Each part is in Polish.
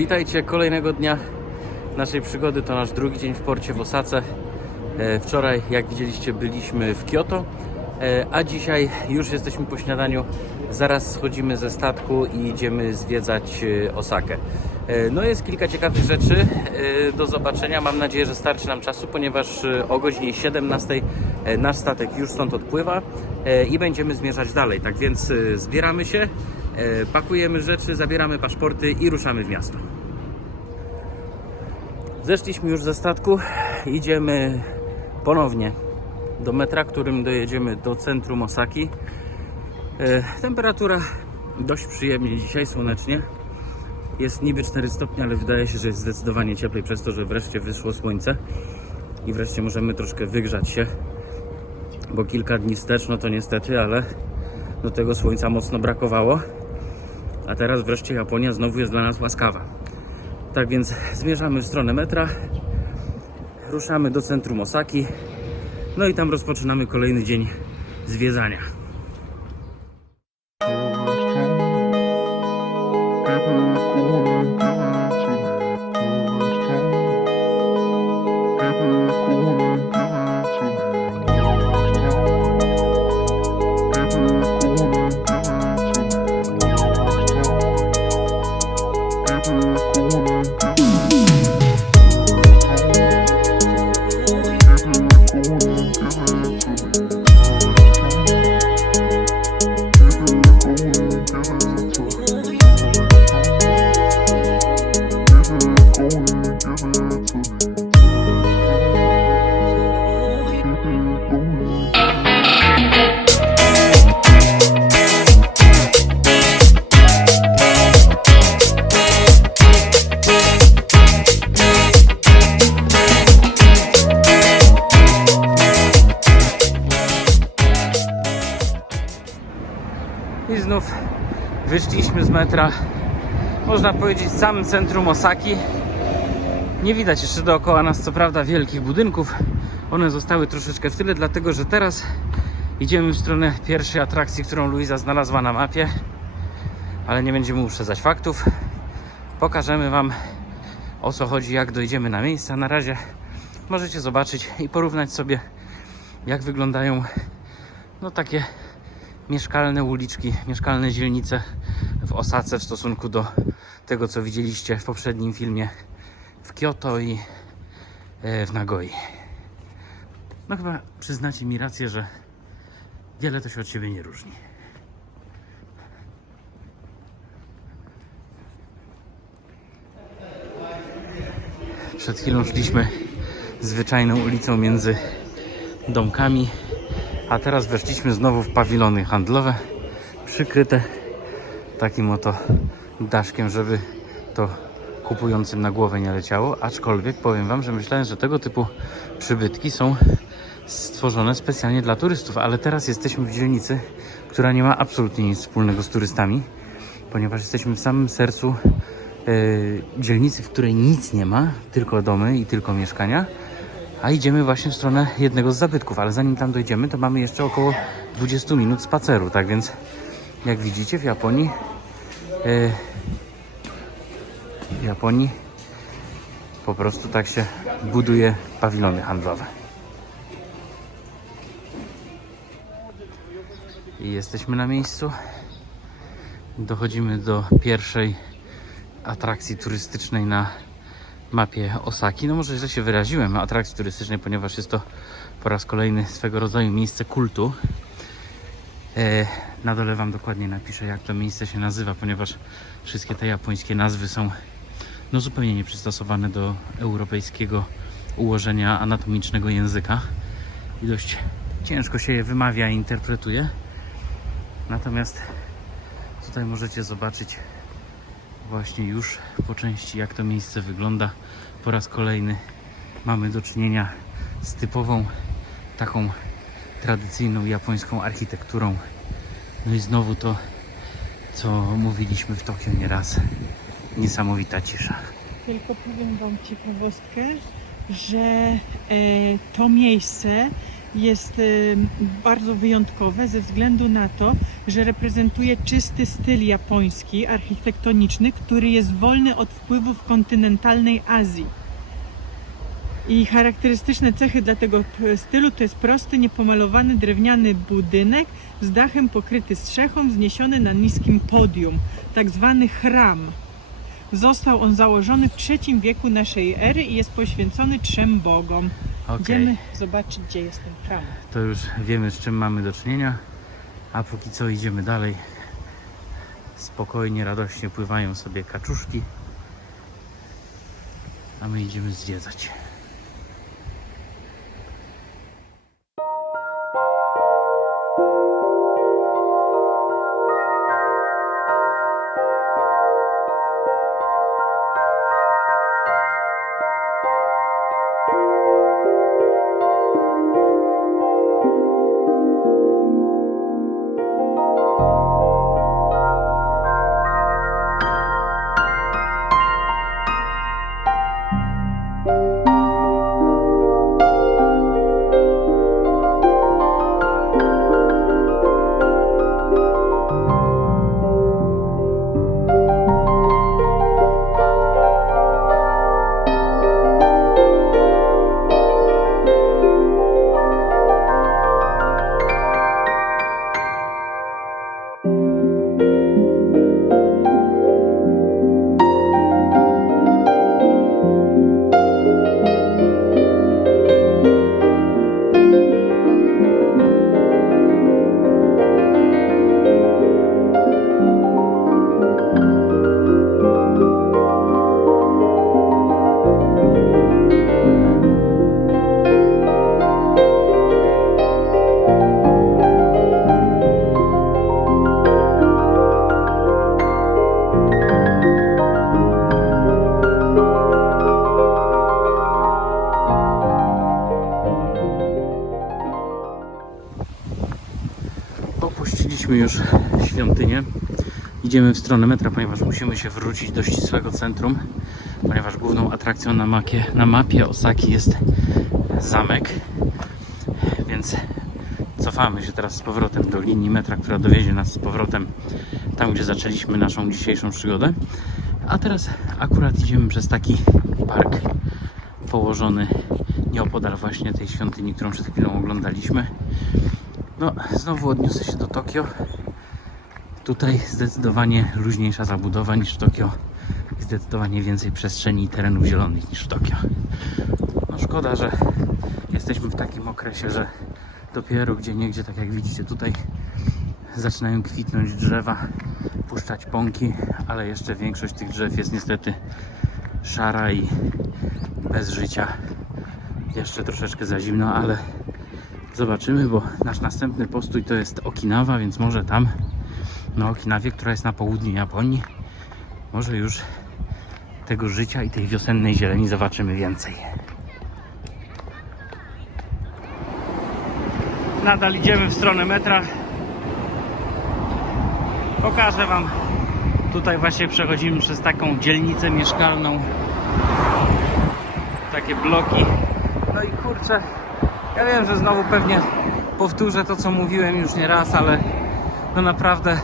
Witajcie kolejnego dnia naszej przygody. To nasz drugi dzień w porcie w Osace. E, Wczoraj, jak widzieliście, byliśmy w Kyoto, e, a dzisiaj już jesteśmy po śniadaniu. Zaraz schodzimy ze statku i idziemy zwiedzać e, Osakę. No jest kilka ciekawych rzeczy do zobaczenia. Mam nadzieję, że starczy nam czasu, ponieważ o godzinie 17 e, nasz statek już stąd odpływa i będziemy zmierzać dalej. Tak więc zbieramy się, pakujemy rzeczy, zabieramy paszporty i ruszamy w miasto. Zeszliśmy już ze statku, idziemy ponownie do metra, którym dojedziemy do centrum Osaki. E, Temperatura dość przyjemnie dzisiaj, słonecznie. Jest niby 4 stopnie, ale wydaje się, że jest zdecydowanie cieplej przez to, że wreszcie wyszło słońce i wreszcie możemy troszkę wygrzać się, bo kilka dni wstecz, no to niestety, ale do tego słońca mocno brakowało. A teraz wreszcie Japonia znowu jest dla nas łaskawa. Tak więc zmierzamy w stronę metra, ruszamy do centrum Osaki, no i tam rozpoczynamy kolejny dzień zwiedzania. Metra, można powiedzieć, w samym centrum Osaki. Nie widać jeszcze dookoła nas, co prawda, wielkich budynków. One zostały troszeczkę w tyle, dlatego że teraz idziemy w stronę pierwszej atrakcji, którą Luiza znalazła na mapie. Ale nie będziemy uprzedzać faktów. Pokażemy Wam o co chodzi, jak dojdziemy na miejsce. Na razie możecie zobaczyć i porównać sobie, jak wyglądają no takie mieszkalne uliczki, mieszkalne dzielnice w Osace w stosunku do tego, co widzieliście w poprzednim filmie w Kyoto i e, w Nagoi. No chyba przyznacie mi rację, że wiele to się od siebie nie różni. Przed chwilą szliśmy zwyczajną ulicą między domkami a teraz weszliśmy znowu w pawilony handlowe, przykryte takim oto daszkiem, żeby to kupującym na głowę nie leciało. Aczkolwiek powiem Wam, że myślałem, że tego typu przybytki są stworzone specjalnie dla turystów, ale teraz jesteśmy w dzielnicy, która nie ma absolutnie nic wspólnego z turystami, ponieważ jesteśmy w samym sercu yy, dzielnicy, w której nic nie ma, tylko domy i tylko mieszkania. A idziemy właśnie w stronę jednego z zabytków, ale zanim tam dojdziemy, to mamy jeszcze około 20 minut spaceru. Tak więc, jak widzicie, w Japonii, w Japonii po prostu tak się buduje pawilony handlowe. I jesteśmy na miejscu. Dochodzimy do pierwszej atrakcji turystycznej na mapie Osaki. No może źle się wyraziłem, atrakcji turystycznej, ponieważ jest to po raz kolejny swego rodzaju miejsce kultu. E, na dole Wam dokładnie napiszę, jak to miejsce się nazywa, ponieważ wszystkie te japońskie nazwy są no, zupełnie nieprzystosowane do europejskiego ułożenia anatomicznego języka i dość ciężko się je wymawia i interpretuje. Natomiast tutaj możecie zobaczyć właśnie już po części jak to miejsce wygląda. Po raz kolejny mamy do czynienia z typową taką tradycyjną japońską architekturą. No i znowu to, co mówiliśmy w Tokio nieraz. Niesamowita cisza. Tylko powiem Wam ciekawostkę, że e, to miejsce jest y, bardzo wyjątkowe ze względu na to, że reprezentuje czysty styl japoński, architektoniczny, który jest wolny od wpływów kontynentalnej Azji. I charakterystyczne cechy dla tego stylu to jest prosty, niepomalowany drewniany budynek z dachem pokryty strzechą, wzniesiony na niskim podium, tak zwany chram. Został on założony w III wieku naszej ery i jest poświęcony trzem bogom. Okej, Idziemy zobaczyć, gdzie jest ten chram. to już wiemy z czym mamy do czynienia, a póki co idziemy dalej. Spokojnie, radośnie pływają sobie kaczuszki, a my idziemy zwiedzać. Idziemy w stronę metra, ponieważ musimy się wrócić do ścisłego centrum, ponieważ główną atrakcją na mapie, na mapie Osaki jest zamek. Więc cofamy się teraz z powrotem do linii metra, która dowiezie nas z powrotem tam, gdzie zaczęliśmy naszą dzisiejszą przygodę. A teraz akurat idziemy przez taki park położony nieopodal właśnie tej świątyni, którą przed chwilą oglądaliśmy. No, znowu odniosę się do Tokio. Tutaj zdecydowanie luźniejsza zabudowa niż w Tokio. i Zdecydowanie więcej przestrzeni i terenów zielonych niż w Tokio. No szkoda, że jesteśmy w takim okresie, że dopiero gdzie niegdzie, tak jak widzicie tutaj, zaczynają kwitnąć drzewa, puszczać pąki, ale jeszcze większość tych drzew jest niestety szara i bez życia. Jeszcze troszeczkę za zimno, ale Zobaczymy, bo nasz następny postój to jest Okinawa, więc może tam, na Okinawie, która jest na południu Japonii, może już tego życia i tej wiosennej zieleni zobaczymy więcej. Nadal idziemy w stronę metra. Pokażę Wam. Tutaj właśnie przechodzimy przez taką dzielnicę mieszkalną. Takie bloki. No i kurczę, ja wiem, że znowu pewnie powtórzę to, co mówiłem już nie raz, ale no naprawdę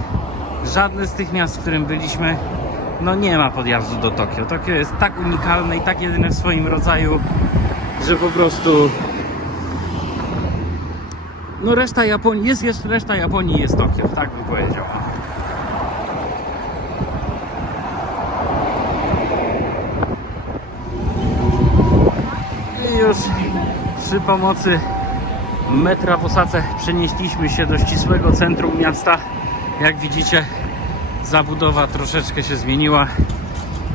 żadne z tych miast, w którym byliśmy, no nie ma podjazdu do Tokio. Tokio jest tak unikalne i tak jedyne w swoim rodzaju, że po prostu no reszta Japonii, jest jeszcze reszta Japonii jest Tokio, tak bym powiedział. I już przy pomocy metra w Osace przenieśliśmy się do ścisłego centrum miasta. Jak widzicie, zabudowa troszeczkę się zmieniła.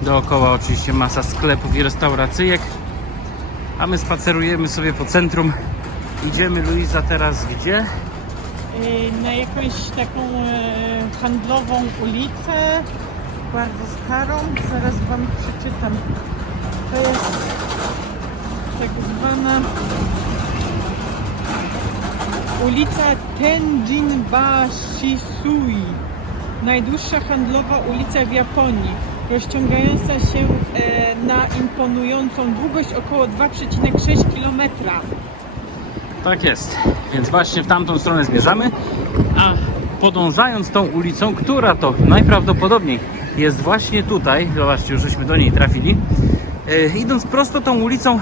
Dookoła oczywiście masa sklepów i restauracyjek. A my spacerujemy sobie po centrum. Idziemy, Luisa, teraz gdzie? Y, Na jakąś taką e, handlową ulicę, bardzo starą, zaraz Wam przeczytam. To jest tak zwana ulica Tenjinba Shisui. Najdłuższa handlowa ulica w Japonii, rozciągająca się e, na imponującą długość około 2,6 km. Tak jest. Więc właśnie w tamtą stronę zmierzamy, a podążając tą ulicą, która to najprawdopodobniej jest właśnie tutaj, zobaczcie, już żeśmy do niej trafili, e, idąc prosto tą ulicą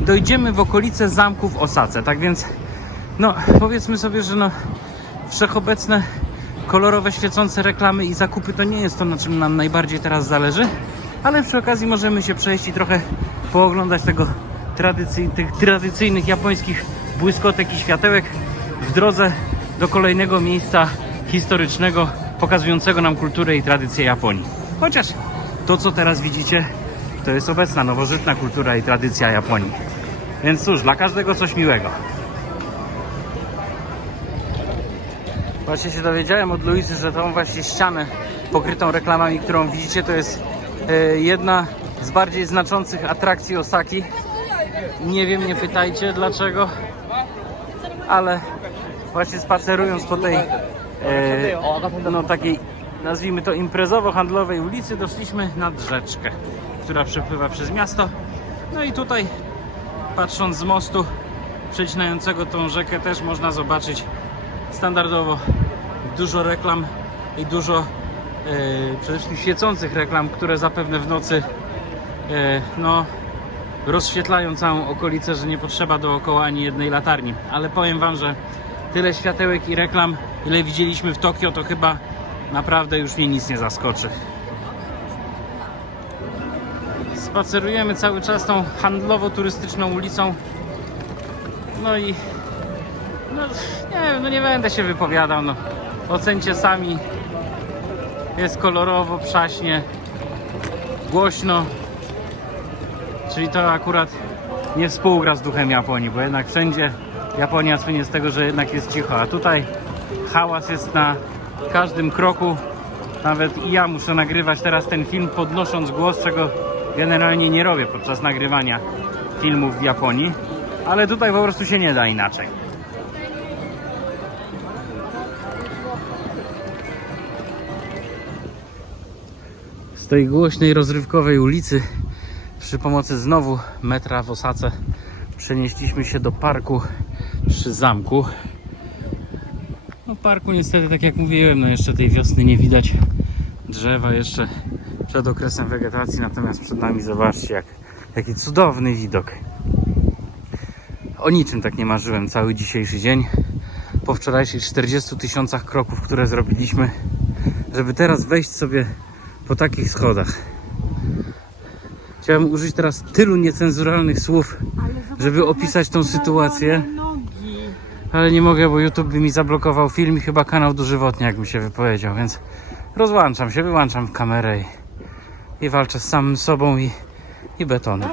dojdziemy w okolice zamku w Osace. Tak więc, no powiedzmy sobie, że no wszechobecne kolorowe, świecące reklamy i zakupy to nie jest to, na czym nam najbardziej teraz zależy, ale przy okazji możemy się przejść i trochę pooglądać tego tych tradycyjnych japońskich błyskotek i światełek w drodze do kolejnego miejsca historycznego pokazującego nam kulturę i tradycję Japonii. Chociaż to, co teraz widzicie, to jest obecna nowożytna kultura i tradycja Japonii. Więc cóż, dla każdego coś miłego. Właśnie się dowiedziałem od Luisy, że tą właśnie ścianę pokrytą reklamami, którą widzicie, to jest e, jedna z bardziej znaczących atrakcji Osaki. Nie wiem, nie pytajcie dlaczego, ale właśnie spacerując po tej e, no takiej nazwijmy to imprezowo-handlowej ulicy doszliśmy nad rzeczkę, która przepływa przez miasto. No i tutaj patrząc z mostu przecinającego tą rzekę też można zobaczyć standardowo dużo reklam i dużo e, przede wszystkim świecących reklam, które zapewne w nocy e, no, rozświetlają całą okolicę, że nie potrzeba dookoła ani jednej latarni. Ale powiem Wam, że tyle światełek i reklam, ile widzieliśmy w Tokio, to chyba naprawdę już mnie nic nie zaskoczy. Spacerujemy cały czas tą handlowo-turystyczną ulicą. No i no, nie wiem, no nie będę się wypowiadał, no. Ocencie sami. Jest kolorowo, przaśnie, głośno. Czyli to akurat nie współgra z duchem Japonii, bo jednak wszędzie Japonia słynie z tego, że jednak jest cicho, a tutaj hałas jest na każdym kroku. Nawet i ja muszę nagrywać teraz ten film podnosząc głos, czego generalnie nie robię podczas nagrywania filmów w Japonii. Ale tutaj po prostu się nie da inaczej. Z tej głośnej, rozrywkowej ulicy przy pomocy znowu metra w Osace przenieśliśmy się do parku przy zamku. No parku niestety, tak jak mówiłem, no jeszcze tej wiosny nie widać. Drzewa jeszcze przed okresem wegetacji, natomiast przed nami zobaczcie jak, jaki cudowny widok. O niczym tak nie marzyłem cały dzisiejszy dzień. Po wczorajszych 40 tysiącach kroków, które zrobiliśmy, żeby teraz wejść sobie po takich schodach. Chciałem użyć teraz tylu niecenzuralnych słów, żeby opisać tą sytuację, ale nie mogę, bo YouTube by mi zablokował film i chyba kanał dożywotnie, jakbym się wypowiedział, więc rozłączam się, wyłączam kamerę i, i walczę z samym sobą i, i betonem.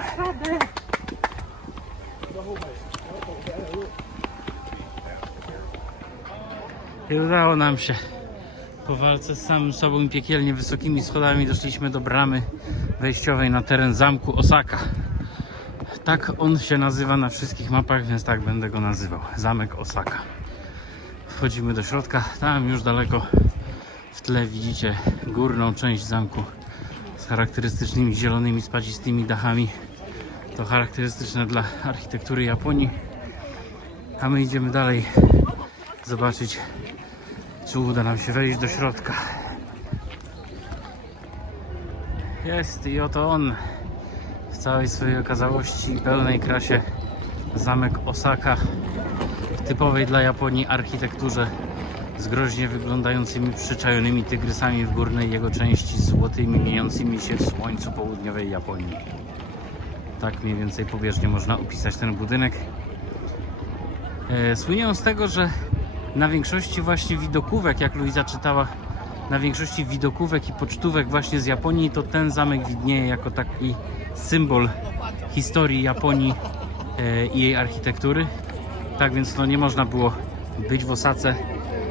I udało nam się. Po walce z samym sobą i piekielnie wysokimi schodami doszliśmy do bramy wejściowej na teren zamku Osaka. Tak on się nazywa na wszystkich mapach, więc tak będę go nazywał. Zamek Osaka. Wchodzimy do środka. Tam już daleko w tle widzicie górną część zamku z charakterystycznymi zielonymi, spacistymi dachami. To charakterystyczne dla architektury Japonii. A my idziemy dalej zobaczyć czy uda nam się wejść do środka. Jest i oto on w całej swojej okazałości i pełnej krasie zamek Osaka w typowej dla Japonii architekturze z groźnie wyglądającymi przyczajonymi tygrysami w górnej jego części złotymi mieniącymi się w słońcu południowej Japonii. Tak mniej więcej pobieżnie można opisać ten budynek. E, Słynie on z tego, że na większości właśnie widokówek, jak Luiza czytała, na większości widokówek i pocztówek właśnie z Japonii, to ten zamek widnieje jako taki symbol historii Japonii e, i jej architektury. Tak więc no nie można było być w Osace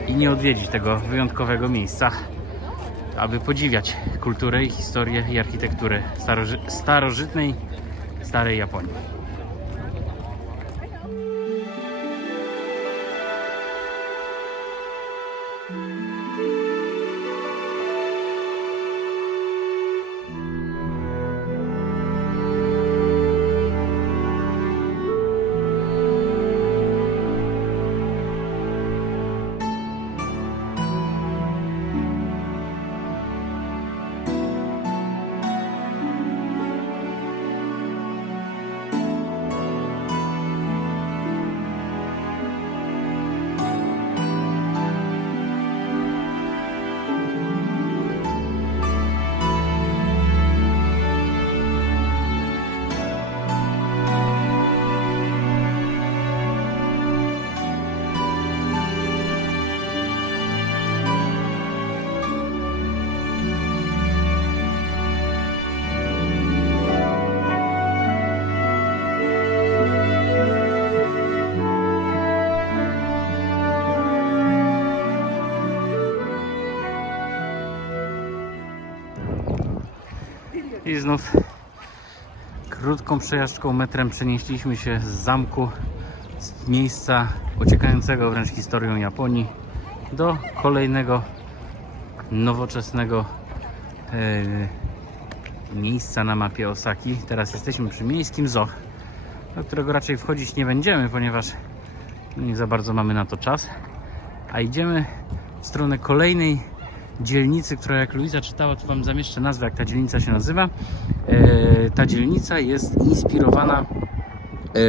i nie odwiedzić tego wyjątkowego miejsca, aby podziwiać kulturę historię i architekturę staroży starożytnej, starej Japonii. I znów krótką przejażdżką metrem przenieśliśmy się z zamku, z miejsca ociekającego wręcz historią Japonii do kolejnego nowoczesnego e, miejsca na mapie Osaki. Teraz jesteśmy przy miejskim zoo, do którego raczej wchodzić nie będziemy, ponieważ nie za bardzo mamy na to czas. A idziemy w stronę kolejnej dzielnicy, która jak Luisa czytała, to Wam zamieszczę nazwę, jak ta dzielnica się nazywa. E, ta dzielnica jest inspirowana e,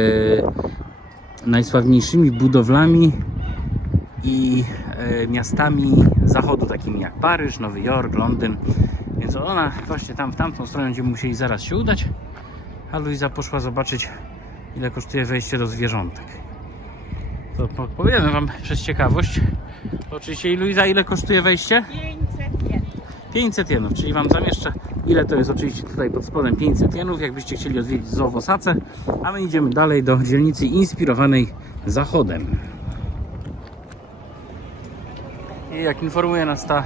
najsławniejszymi budowlami i e, miastami zachodu, takimi jak Paryż, Nowy Jork, Londyn. Więc ona właśnie tam, w tamtą stronę będziemy musieli zaraz się udać. A Luisa poszła zobaczyć, ile kosztuje wejście do zwierzątek. To podpowiemy Wam przez ciekawość. Oczywiście i Luisa, ile kosztuje wejście? 500 jenów, czyli Wam zamieszczę ile to jest oczywiście tutaj pod spodem 500 jenów, jakbyście chcieli odwiedzić Zoo w Osace, a my idziemy dalej do dzielnicy inspirowanej zachodem. I jak informuje nas ta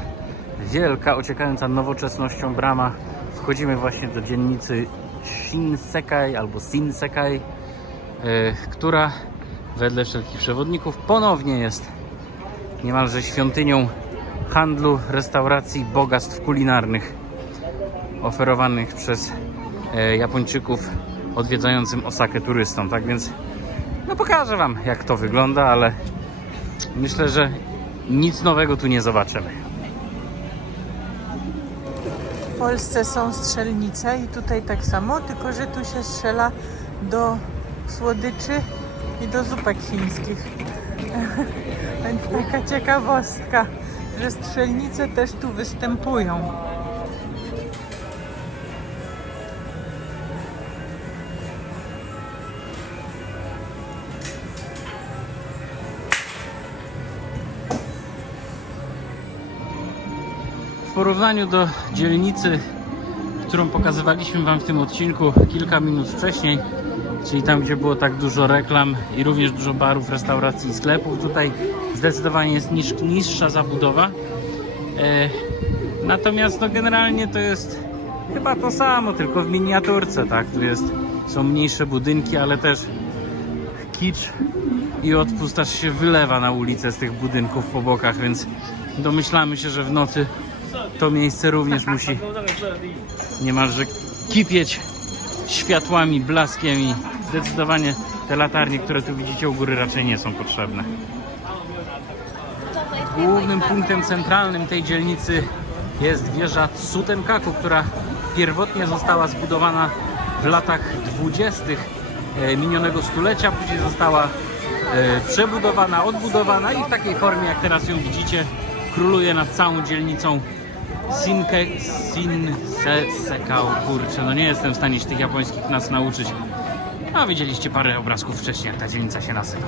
wielka, ociekająca nowoczesnością brama, wchodzimy właśnie do dzielnicy Shinsekai albo Shinsekai, yy, która wedle wszelkich przewodników ponownie jest niemalże świątynią handlu, restauracji, bogactw kulinarnych oferowanych przez e, Japończyków odwiedzającym Osakę turystom. Tak więc no pokażę Wam jak to wygląda, ale myślę, że nic nowego tu nie zobaczymy. W Polsce są strzelnice i tutaj tak samo, tylko że tu się strzela do słodyczy i do zupek chińskich. Więc taka ciekawostka, że strzelnice też tu występują. W porównaniu do dzielnicy, którą pokazywaliśmy Wam w tym odcinku kilka minut wcześniej, czyli tam, gdzie było tak dużo reklam i również dużo barów, restauracji i sklepów, tutaj zdecydowanie jest niż, niższa zabudowa. E, natomiast no, generalnie to jest chyba to samo, tylko w miniaturce, tak? Tu jest, są mniejsze budynki, ale też kicz i odpust aż się wylewa na ulicę z tych budynków po bokach, więc domyślamy się, że w nocy to miejsce również musi niemalże kipieć światłami, blaskiem i zdecydowanie te latarnie, które tu widzicie u góry raczej nie są potrzebne. Głównym punktem centralnym tej dzielnicy jest wieża Tsutenkaku, która pierwotnie została zbudowana w latach 20. e, minionego stulecia, później została e, przebudowana, odbudowana i w takiej formie, jak teraz ją widzicie, króluje nad całą dzielnicą Sinke, Sinsekao, kurczę, no nie jestem w stanie się tych japońskich nas nauczyć. A widzieliście parę obrazków wcześniej, jak ta dzielnica się nazywa.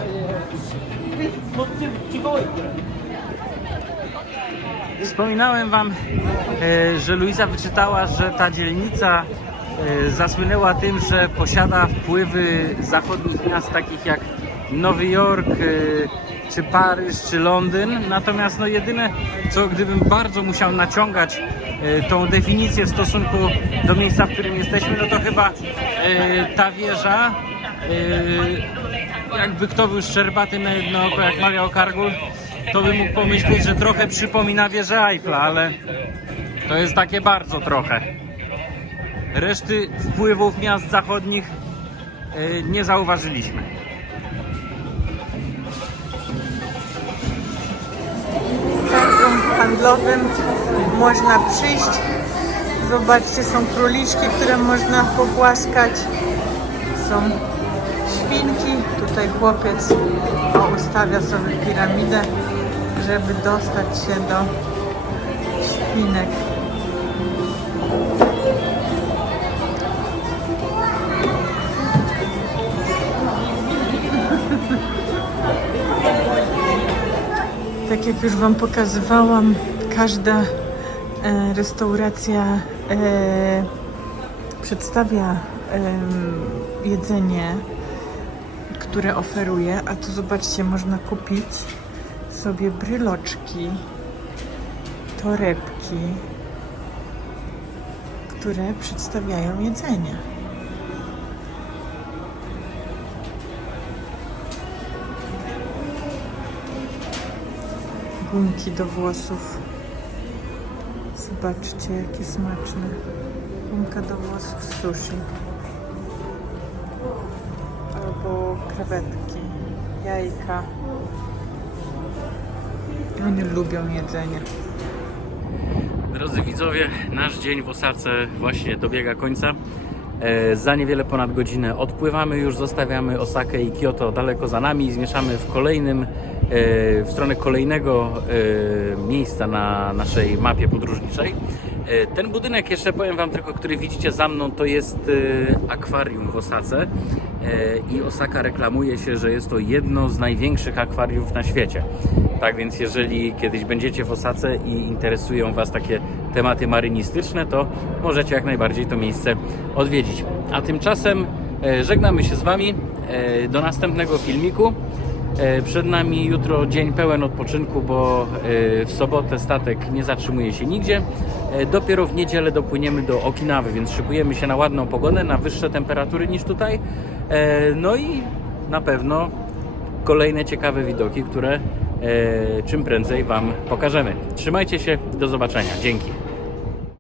Wspominałem Wam, e, że Luisa wyczytała, że ta dzielnica e, zasłynęła tym, że posiada wpływy zachodnich miast takich jak Nowy Jork, e, czy Paryż, czy Londyn. Natomiast no jedyne, co gdybym bardzo musiał naciągać e, tą definicję w stosunku do miejsca, w którym jesteśmy, no to chyba e, ta wieża, e, jakby kto był szczerbaty na jedno oko jak Mario Kargul, to by mógł pomyśleć, że trochę przypomina wieżę Eiffla, ale to jest takie bardzo trochę. Reszty wpływów miast zachodnich nie zauważyliśmy. Handlowym można przyjść. Zobaczcie, są króliczki, które można pogłaskać. Są świnki. Tutaj chłopiec o, ustawia sobie piramidę, żeby dostać się do świnek. Tak jak już Wam pokazywałam, każda e, restauracja e, przedstawia jedzenie, które oferuje, a tu zobaczcie, można kupić sobie bryloczki, torebki, które przedstawiają jedzenie. Gumki do włosów. Zobaczcie, jakie smaczne. Gumka do włosów sushi. Albo krewetki, jajka. Oni lubią jedzenie. Drodzy widzowie, nasz dzień w Osace właśnie dobiega końca. E, za niewiele ponad godzinę odpływamy już, zostawiamy Osakę i Kyoto daleko za nami i zmieszamy w kolejnym, w stronę kolejnego e, miejsca na naszej mapie podróżniczej. E, ten budynek, jeszcze powiem Wam tylko, który widzicie za mną, to jest e, akwarium w Osace i Osaka reklamuje się, że jest to jedno z największych akwariów na świecie. Tak więc jeżeli kiedyś będziecie w Osace i interesują Was takie tematy marynistyczne, to możecie jak najbardziej to miejsce odwiedzić. A tymczasem żegnamy się z Wami do następnego filmiku. E, Przed nami jutro dzień pełen odpoczynku, bo e, w sobotę statek nie zatrzymuje się nigdzie. E, Dopiero w niedzielę dopłyniemy do Okinawy, więc szykujemy się na ładną pogodę, na wyższe temperatury niż tutaj. No i na pewno kolejne ciekawe widoki, które czym prędzej Wam pokażemy. Trzymajcie się, do zobaczenia. Dzięki.